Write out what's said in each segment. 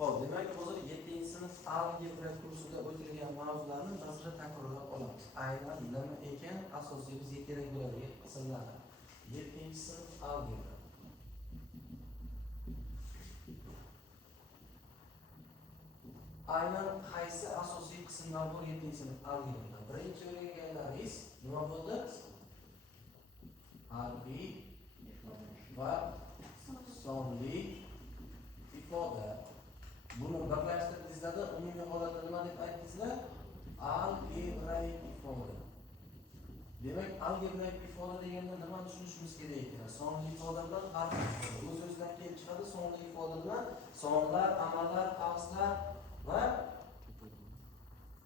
Xo'p, demak, hozir 7-sinf algebra kursida o'tilgan mavzularni bir takrorlab olamiz. Aynan nima ekan asosiy bizga kerak bo'ladigan qismlari. 7-sinf algebra. Aynan qaysi asosiy qismlar bor 7-sinf algebrada? Birinchi o'rganganlaringiz nima bo'ldi? Harfiy va sonli ifoda. Buni birlashtirdingizda umumiy holatda nima deb aytdingizlar? Algebraik ifoda. Demak, algebraik ifoda deganda nima tushunishimiz kerak ekan? Sonli ifoda bilan harfiy ifoda. O'z-o'zidan kelib chiqadi. Sonli ifoda bilan sonlar, amallar, qavslar va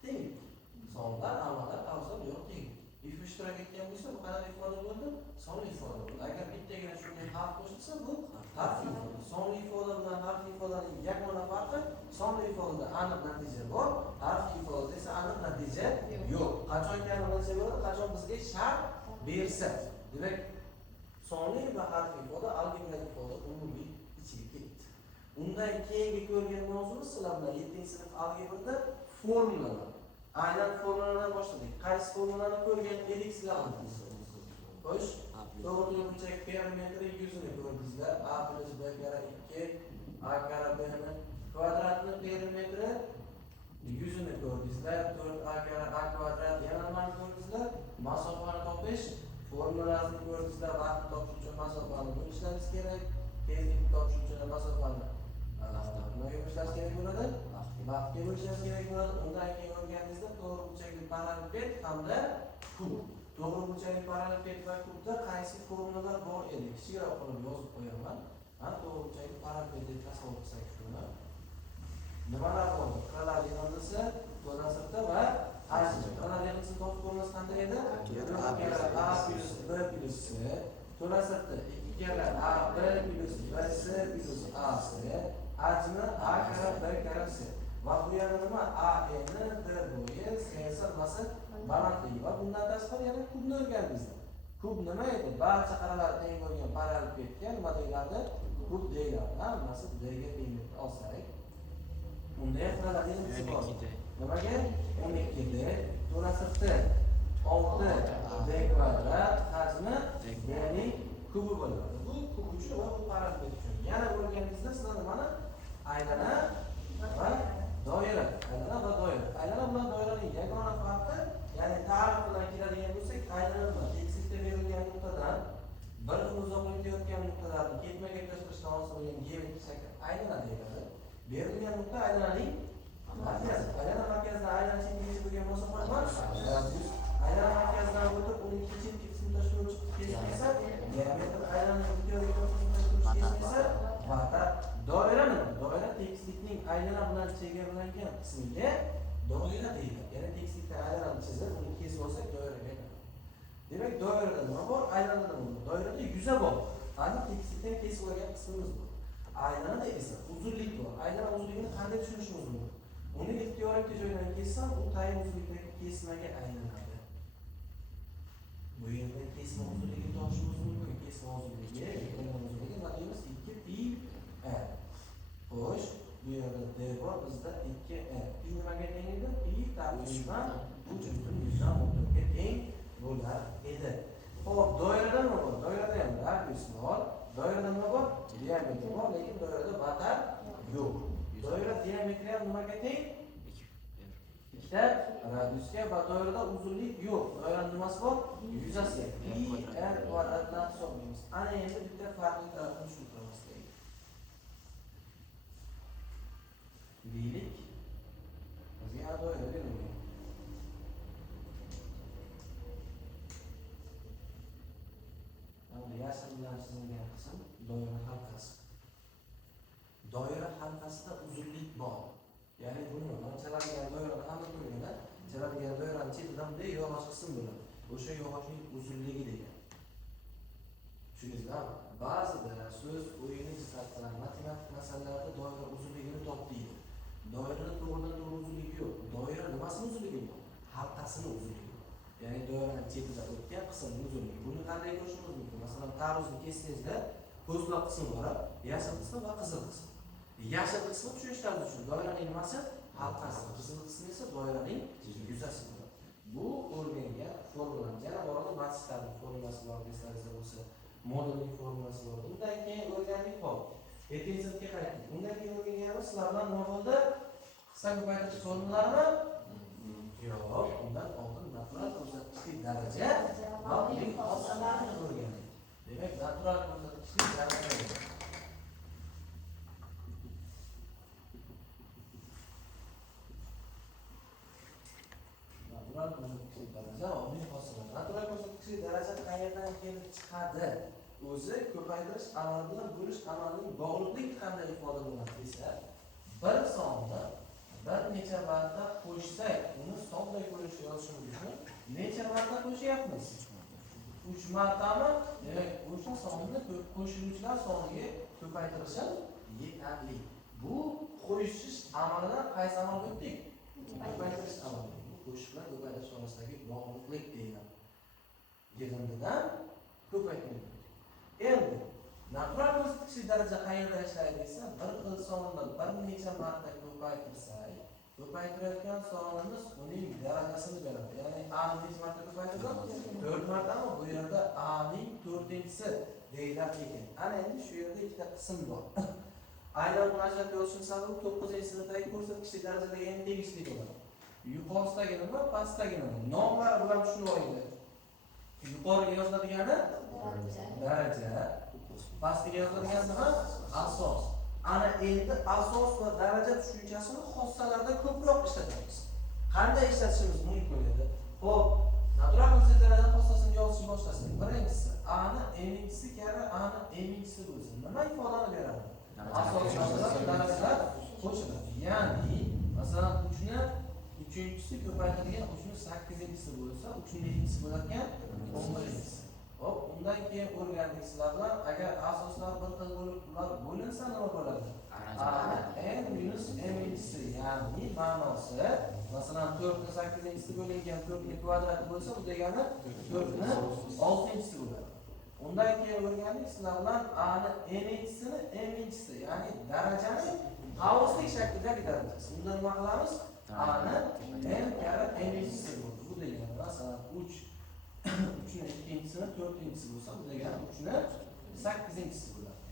teng. Sonlar, amallar, qavslar yo'q teng. If ishtirok etgan bo'lsa, bu qanaqa ifoda bo'ladi? Sonli ifoda bo'ladi. Agar bittagina shunday harf qo'shilsa, bu harfiy ifoda. Sonli ifoda bilan harfiy ifodaning yagona farqi, sonli ifodada aniq natija bor, harfiy ifodada esa aniq natija yo'q. Qachon aniq natija bo'ladi? Qachon bizga shart bersa. Demak, sonli va harfiy ifoda algebraik ifoda umumiy ichiga ketdi. Undan keyingi ko'rgan mavzumiz sizlar bilan 7-sinf algebrada formulalar. Aynan formulalardan boshladik. Qaysi formulalarni ko'rgan edik sizlar? Xo'sh, to'g'ri burchak perimetri yuzini ko'rdingizlar. A plus b kara 2 a kara b ni kvadratni perimetri yuzini ko'rdingizlar. 4a kara a kvadrat yana nimani ko'rdingizlar? Masofani topish formulasini ko'rdingizlar. Vaqtni topish uchun masofani bo'lishingiz kerak. Tezlikni topish uchun masofani nimaga bo'lishingiz kerak bo'ladi? Vaqtga bo'lishingiz kerak bo'ladi. Undan keyin o'rgandingizda to'g'ri burchakli parallel hamda kub. To'g'ri burchakli parallel va kubda qaysi formulalar bor edi? Kichikroq qilib yozib qo'yaman. To'g'ri burchakli parallel deb tasavvur qilsak shuni. Nimalar bor? Qiralar yig'indisi, to'lasirda va hajmi. Qiralar yig'indisi to'g'ri formulasi qanday edi? A plus b plus c. To'lasirda 2 kara a b plus b c plus a c. Hajmi a kara b kara c. Va bu yana nima? A n d bo'yi, c esa nimasi? Balandligi va bundan tashqari yana kubni o'rgandingizlar. Kub nima edi? Barcha qiralar teng bo'lgan parallelga nima deyiladi? Kub deyiladi. Hammasi d ga teng deb olsak. Unda qiralar yig'indisi bor. Nimaga? 12 d. To'lasirda 6 d kvadrat hajmi ya'ni kubi bo'ladi. Bu kub uchun va bu parallel uchun. Yana o'rgandingizda sizlar nimani? Aylana va doira. Aylana va doira. Aylana bilan doiraning yagona farqi, ya'ni ta'rif bilan keladigan bo'lsak, aylana bilan tekislikda berilgan nuqtadan bir xil uzoqlikda yotgan nuqtalarni ketma-ketlashtirishdan hosil bo'lgan geometrik shakl aylana deyiladi. Berilgan nuqta aylananing markazi. Aylana markazidan aylana chekkaga bo'lgan masofa radius. Aylana markazidan o'tib uning chekka qismida tashuvchi kesik esa diametr, aylananing ikki kesik esa vata. Doira nima? Doira tekislikning aylana bilan chegaralangan qismiga doira deyiladi. Ya'ni tekislikda aylanani chizib, uni kesib olsak doiraga aylanadi. Demak, doirada nima bor? Aylanada nima bor? Doirada yuza bor. Ani tekislikdan kesib olgan qismimiz bor. Aylanada esa uzunlik bor. Aylana uzunligini qanday tushunishimiz mumkin? Uni ixtiyoriyki joydan kessam, u tayin uzunlikdagi kesmaga aylanadi. Bu yerda kesma uzunligini topishimiz mumkin. Kesma uzunligi, aylana uzunligi nima deymiz? 2pi r. Xo'sh, bu yerda d bor, bizda 2r. Pi nimaga teng edi? Pi taqriban 3/100 ga teng bo'lar edi. Xo'p, doirada nima bor? Doirada ham radius bor. Doirada nima bor? Diametr bor, lekin doirada vata yo'q. Doira diametri ham nimaga teng? 2ta radiusga va doirada uzunlik yo'q. Doiraning nimasi bor? Yuzasiga. Pi r kvadratdan hisoblaymiz. Ana endi bitta farqli tarafini tushuntiramiz. Deylik. Bizga doira berilgan. Endi yashil bilan chizilgan qism doira halqasi. Doira halqasida uzunlik bor. Ya'ni buni chaladigan doirani hamma ko'rganda, chaladigan doiraning chetidan bunday yog'och qism bo'ladi. O'sha yog'ochning uzunligi degan. Tushundingizmi? Ba'zida so'z o'yini jihatdan matematik masalalarda doira uzunligini top deydi. Doirada to'g'ridan-to'g'ri uzunligi yo'q. Doira nimasini uzunligi bor? Halqasini uzunligi bor. Ya'ni doiraning chetida o'tgan qismning uzunligi. Buni qanday ko'rishimiz mumkin? Masalan, tarozni kesdingizda ko'zloq qismi bor, yashil qismi va qizil qism. Yashil qismi tushunishlaringiz uchun doiraning nimasi? Halqasi. Qizil qismi esa doiraning yuzasi bo'ladi. Bu o'rgangan formulamiz. Yana bor edi, massivlarning formulasi bor, eslaringizda bo'lsa, modulning formulasi bor. Undan keyin o'rgandik hop. Erkinga qaytdik. Undan keyin o'rganganimiz sizlar bilan nima bo'ldi? Qisqa ko'paytirish formulalarimi? Yo'q, undan oldin natural ko'rsatkichli daraja va uning xossalarini o'rgandik. Demak, natural ko'rsatkichli daraja. Natural ko'rsatkichli daraja va uning xossalari. Natural ko'rsatkichli daraja qayerdan kelib chiqadi? O'zi ko'paytirish amali bilan bo'lish amalining bog'liqligi qanday ifodalanadi desa, bir sonni bir necha marta qo'shsak, uni sonday bo'lishi yozishimiz uchun necha marta qo'shyapmiz? 3 martami? Demak, o'sha sonni qo'shiluvchilar soniga ko'paytirishim yetarli. Bu qo'shish amalidan qaysi amal o'tdik? Ko'paytirish amali. Qo'shiqlar ko'paytirish orasidagi bog'liqlik deyiladi. Yig'indidan ko'paytmaydi. Endi natural ko'rsatkichli daraja qayerda ishlaydi desa, bir xil sonni bir necha marta ko'paytirsak, ko'paytirayotgan sonimiz uning darajasini beradi. Ya'ni a ni necha marta ko'paytirdik? 4 martami? Bu yerda a ning 4-si deyilar ekan. Ana endi shu yerda ikkita qism bor. Aynan buni ajratib yozishimiz sababi 9-sinfdagi ko'rsatkichli darajadagi ham tegishli bo'ladi. Yuqorisidagi nima, pastdagi nima? Nomlar bilan tushunib olaylik. Yuqoriga yoziladigani daraja, pastga yoziladigani nima? Asos. Ana endi asos va daraja tushunchasini xossalarda ko'proq ishlatamiz. Qanday ishlatishimiz mumkin edi? Xo'p, natural ko'rsatkichli daraja xossasini yozishni boshlasak, birinchisi a ni n'inchisi karra a ni n'inchisi bo'lsa, nima ifodani beradi? Asoslar darajalar qo'shiladi. Ya'ni, masalan, 3 ni 3-chi ko'paytirilgan 3 ni 8-chisi bo'lsa, 3 ni 2-chisi bo'larkan 11-chisi. Hop, undan keyin o'rgandik sizlar bilan, agar asoslar bir xil bo'lib ular bo'linsa nima bo'ladi? A n minus m-chisi, ya'ni ma'nosi, masalan 4 ni 8-chisi bo'lingan 4 ni kvadrati bo'lsa, bu degani 4 ni 6-chisi bo'ladi. Undan keyin o'rgandik sizlar bilan a ni n-chisini m-chisi, ya'ni darajani qavslik shaklidagi darajasi. Unda nima qilamiz? A ni n karra n-chisi bo'ldi. Bu degani masalan 3 ni 2-chisini 4-chisi bo'lsa, bu degani 3 ni 8-chisi bo'ladi.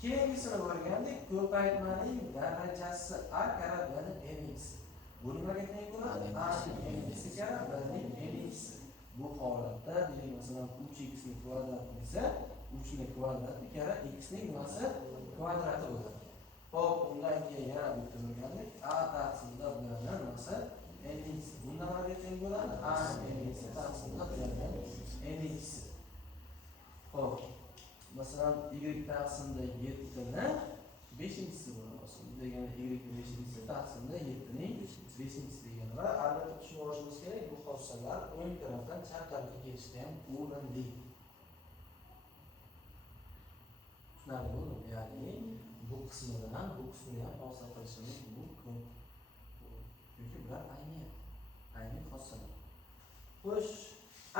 Keyingisini o'rgandik, ko'paytmaning darajasi a karra b ni n-chisi. Bu nimaga teng bo'ladi? A ni n-chisi karra b ni n-chisi. Bu holatda demak masalan 3x ni kvadrati desa, 3 ni kvadrati karra x ning nimasi? Kvadrati bo'ladi. Hop, undan keyin yana bitta o'rgandik. A taqsimda b ni nimasi? n-chisi. Bunda nimaga teng bo'ladi? A ni n-chisi taqsimda b ni n-chisi. Hop, masalan y taqsimda 7 ni 5-chisi bo'ladi. Bu degani y ni 5-chisi taqsimda 7 ning 5-chisi degani va albatta tushunib olishimiz kerak, bu xossalar o'ng tarafdan chap tarafga kelishda ham o'rinli. Tushunarli bo'ldimi? Ya'ni bu qismidan bu qismini ham hosil qilishimiz mumkin. Chunki bular ayni xossalar. Xo'sh,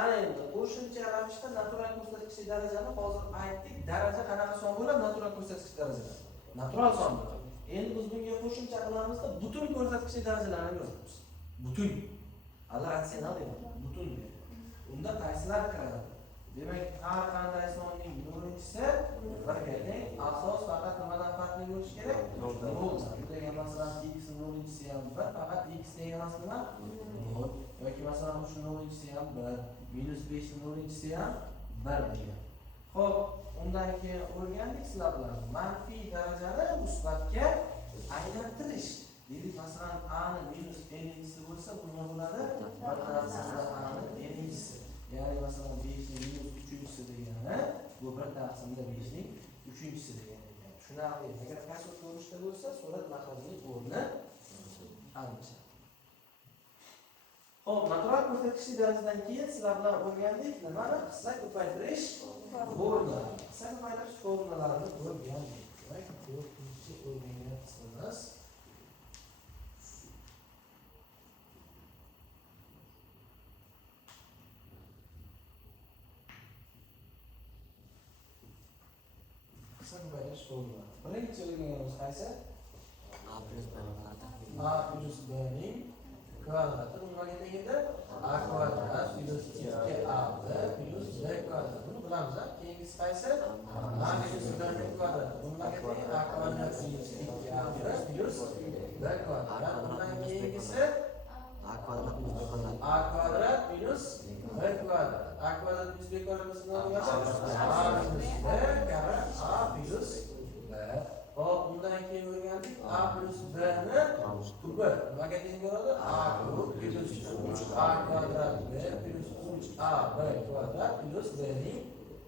ana endi qo'shimcha ravishda natural ko'rsatkichli darajani hozir aytdik. Daraja qanaqa son bo'ladi? Natural ko'rsatkichli darajada. Natural son bo'ladi. Endi biz bunga qo'shimcha qilamizda butun ko'rsatkichli darajalarni yozamiz. Butun. Alla ratsional deyman. Butun. Unda qaysilar kiradi? Demak, har qanday sonning nol'inchisi birga teng. Asos faqat nimadan farqli bo'lishi kerak? Nol. Bu degan masalan x nol'inchisi ham 1, faqat x teng emas nima? 0. Yoki masalan shu nol'inchisi ham 1, minus 5 nol'inchisi ham 1 degan. Xo'p, undan keyin o'rgandik sizlar bilan manfiy darajani musbatga aylantirish. Dedik masalan a ni minus n-chisi bo'lsa, bu nima bo'ladi? Bir taqsimda a ni n-chisi. Ya'ni masalan 5 ning minus 3-chisi degani bu bir taqsimda 5 ning 3-chisi degani ekan. Tushunarli. Agar qaysi ko'rinishda bo'lsa, surat mahrajining o'rni almashadi. Xo'p, natural ko'rsatkichli darajadan keyin sizlar bilan o'rgandik nimani? Qisqa ko'paytirish formulasi. Qisqa ko'paytirish formulalarini o'rgandik. Demak, 4-chi o'rgangan qismimiz qisqa ko'paytirish formulasi. Birinchi o'rganganimiz qaysi? A plus B A plus B ning kvadrati nimaga teng edi? A kvadrat plus 2AB plus B kvadrat. Buni bilamiz. Keyingisi qaysi? A plus B ning kvadrati. Bu nimaga teng? A kvadrat plus 2AB plus B kvadrat. Bundan keyingisi A kvadrat plus B kvadrat. A kvadrat minus B kvadrat. A kvadrat minus B kvadrat nima bo'ladi? A minus B kare A plus B. Hop, bundan keyin o'rgandik. A plus B ni kubi. Nimaga teng bo'ladi? A kub plus 3A kvadrat B plus 3AB kvadrat plus B ning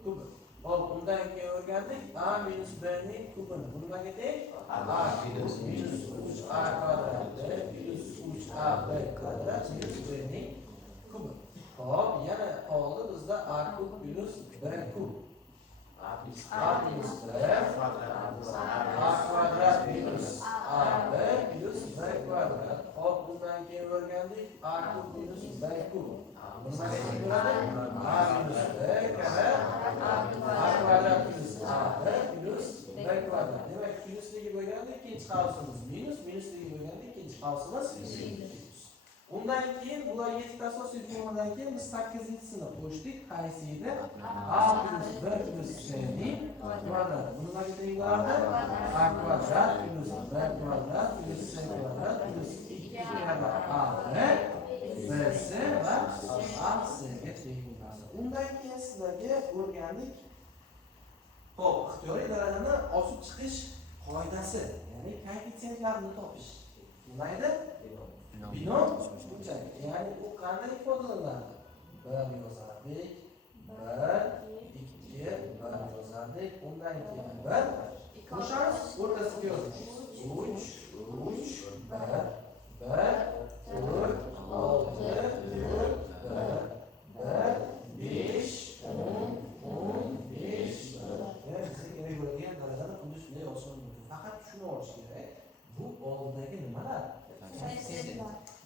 kubi. Hop, bundan keyin o'rgandik. A minus B ning kubini. Bu nimaga teng? A minus 3A kvadrat B plus 3AB kvadrat minus B ning kubi. Hop, yana qoldi bizda A kub plus B kub. A minus B A kvadrat minus AB plus B kvadrat. Hop, bundan keyin o'rgandik. A kub minus B kub. Nimaga teng bo'ladi? A minus B kare A kvadrat plus AB plus B kvadrat. Demak, plyusligi bo'lganda ikkinchi qavsimiz minus, minusligi bo'lganda ikkinchi qavsimiz minus. Undan keyin bular yetti asosiy formuladan keyin biz 8-sini qo'shdik. Qaysi edi? A plus B plus C ning kvadrati. Bu nimaga teng bo'ladi? A kvadrat plus B kvadrat plus C kvadrat plus 2 kare AB BC va AC ga teng bo'ladi. Undan keyin sizlarga o'rgandik. Xo'p, ixtiyoriy darajani osib chiqish qoidasi, ya'ni koeffitsiyentlarni topish. Nima edi? Binom burchak. Ya'ni u qanday ifodalanadi? 1 yozardik, 1, 2, 1 yozardik. Undan keyin 1 qo'shamiz, o'rtasiga yozamiz. 3, 1, 4, 6, 4, 5, 10, 15. Bizga kerak bo'lgan darajani xuddi shunday oson mumkin. Faqat shuni olish kerak. Bu oldidagi nimalar?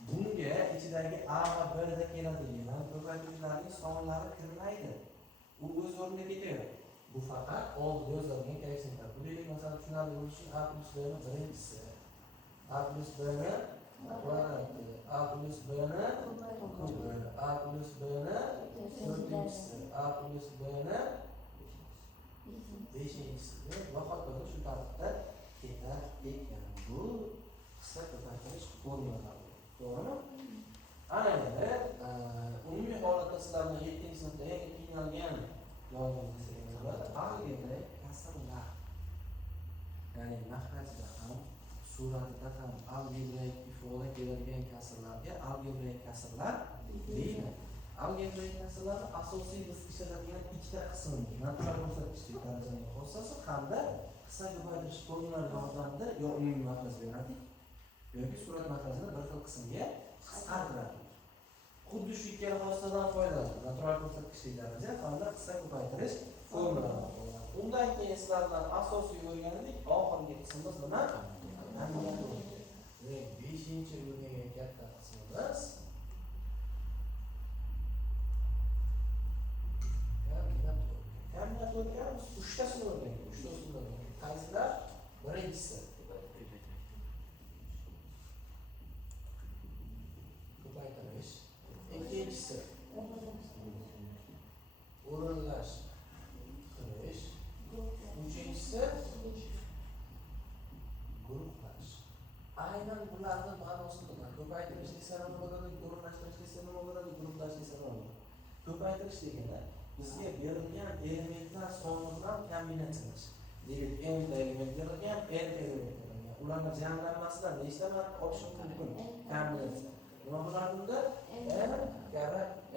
Bunga ichidagi A va B da keladigan ko'paytirishlarning sonlari kirmaydi. U o'z o'rniga ketadi. Bu faqat oldida yozilgan koeffitsiyentlar. Bu deylik, masalan, tushunarli bo'lishi uchun A plus B ni birinchisi, A plus B ni kvadrati, A plus B ni kubi, A plus B ni to'rtinchisi, A plus B ni beshinchisi va hokazo shu tartibda ketar ekan. Bu qisqa ko'paytirish formulalari. To'g'rimi? Ana endi umumiy holatda sizlarning 7-sinfda eng qiynalgan joyingiz desangiz bo'ladi. Algebra kasrlar. Ya'ni nahvida ham, suratida ham algebra ifoda keladigan kasrlarga algebra kasrlar deydi. Algebra kasrlarning asosiy biz ishlatadigan ikkita qismi natural ko'rsatkichlik darajaning xossasi hamda qisqa ko'paytirish formulalari yordamida yo umumiy matraz beradi yoki surat matrazini bir xil qismga qisqartiradi. Xuddi shu ikkala xossadan foydalanadi. Natural ko'rsatkichlik daraja hamda qisqa ko'paytirish formulalari. Undan keyin sizlardan asosiy o'rgandik. Oxirgi qismimiz nima? Kombinatoriya. 5-o'rgangan katta qismimiz kombinatoriya. Uchtasini o'rgandik. Qaysilar? Birinchisi ko'paytirish, ikkinchisi o'rinlash qilish, uchinchisi guruhlash. Aynan bularning ma'nosi nima? Ko'paytirish desa nima bo'ladi? O'rinlashtirish desa nima bo'ladi? Guruhlash desa nima bo'ladi? Ko'paytirish degani bizga berilgan elementlar sonidan kombinatsiyalash. Demak, n ta element berilgan, n ta element berilgan. Ularning jamlanmasidan nechta marta olishim mumkin? Kombinatsiya. Nima bo'ladi bunda? N kare n.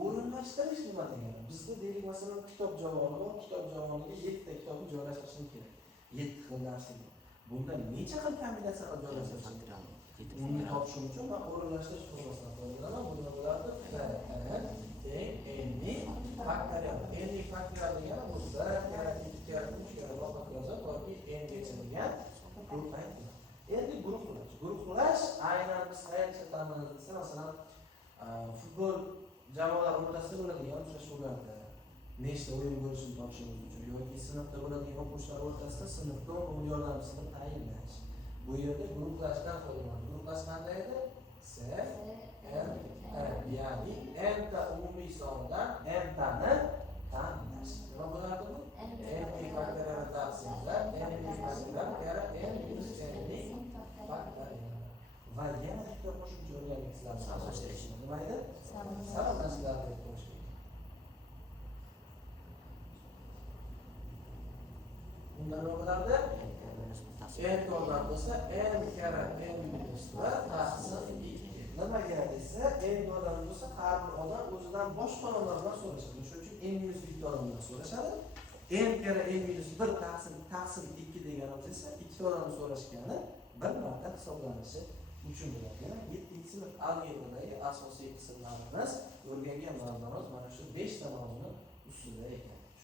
O'rinlashtirish nima degani? Bizda deylik, masalan, kitob javoni bor. Kitob javoniga 7 ta kitobni joylashtirishim kerak. 7 xil narsaga. Bunda necha xil kombinatsiyalar joylashtirishim kerak? Uni topishim uchun men o'rinlashtirish formulasidan foydalanaman. Bunda bo'ladi n teng n ning faktorial. N ning faktorial degani bu 1 kare 2 kare 3 kare va hokazo toki n gacha degan ko'paytirish. Endi guruhlash aynan biz qayerda ishlatamiz desa, masalan, futbol jamoalar o'rtasida bo'ladigan uchrashuvlarda nechta o'yin bo'lishini topishimiz uchun yoki sinfda bo'ladigan o'quvchilar o'rtasida sinfda o'quv yordamchisini tayinlash. Bu yerda guruhlashdan foydalanadi. Guruhlash qanday edi? S, N, ya'ni n ta umumiy sondan n tani tanlash. Nima bo'lardi bu? N faktorial taqsimlar n faktorial karra n minus n faktorial. Va yana bitta qo'shimcha o'rganishlar saralashtirish. Nima edi? Saralashlar deb qo'shdik. Unda nima bo'lardi? n to'g'ridan bo'lsa n karra n minus va taqsim 2. Nimaga desa, n to'g'ridan bo'lsa har bir odam o'zidan boshqa odamlardan so'rashadi. Shuning uchun n minus 2 odamdan so'rashadi. n karra n minus 1 taqsim 2 deganimiz esa ikkita odamdan so'rashgani bir marta hisoblanishi uchun bo'ladi. Yana 7-sinf algebradagi asosiy qismlarimiz o'rgangan mavzuimiz mana shu 5 ta mavzuni ustida ekan.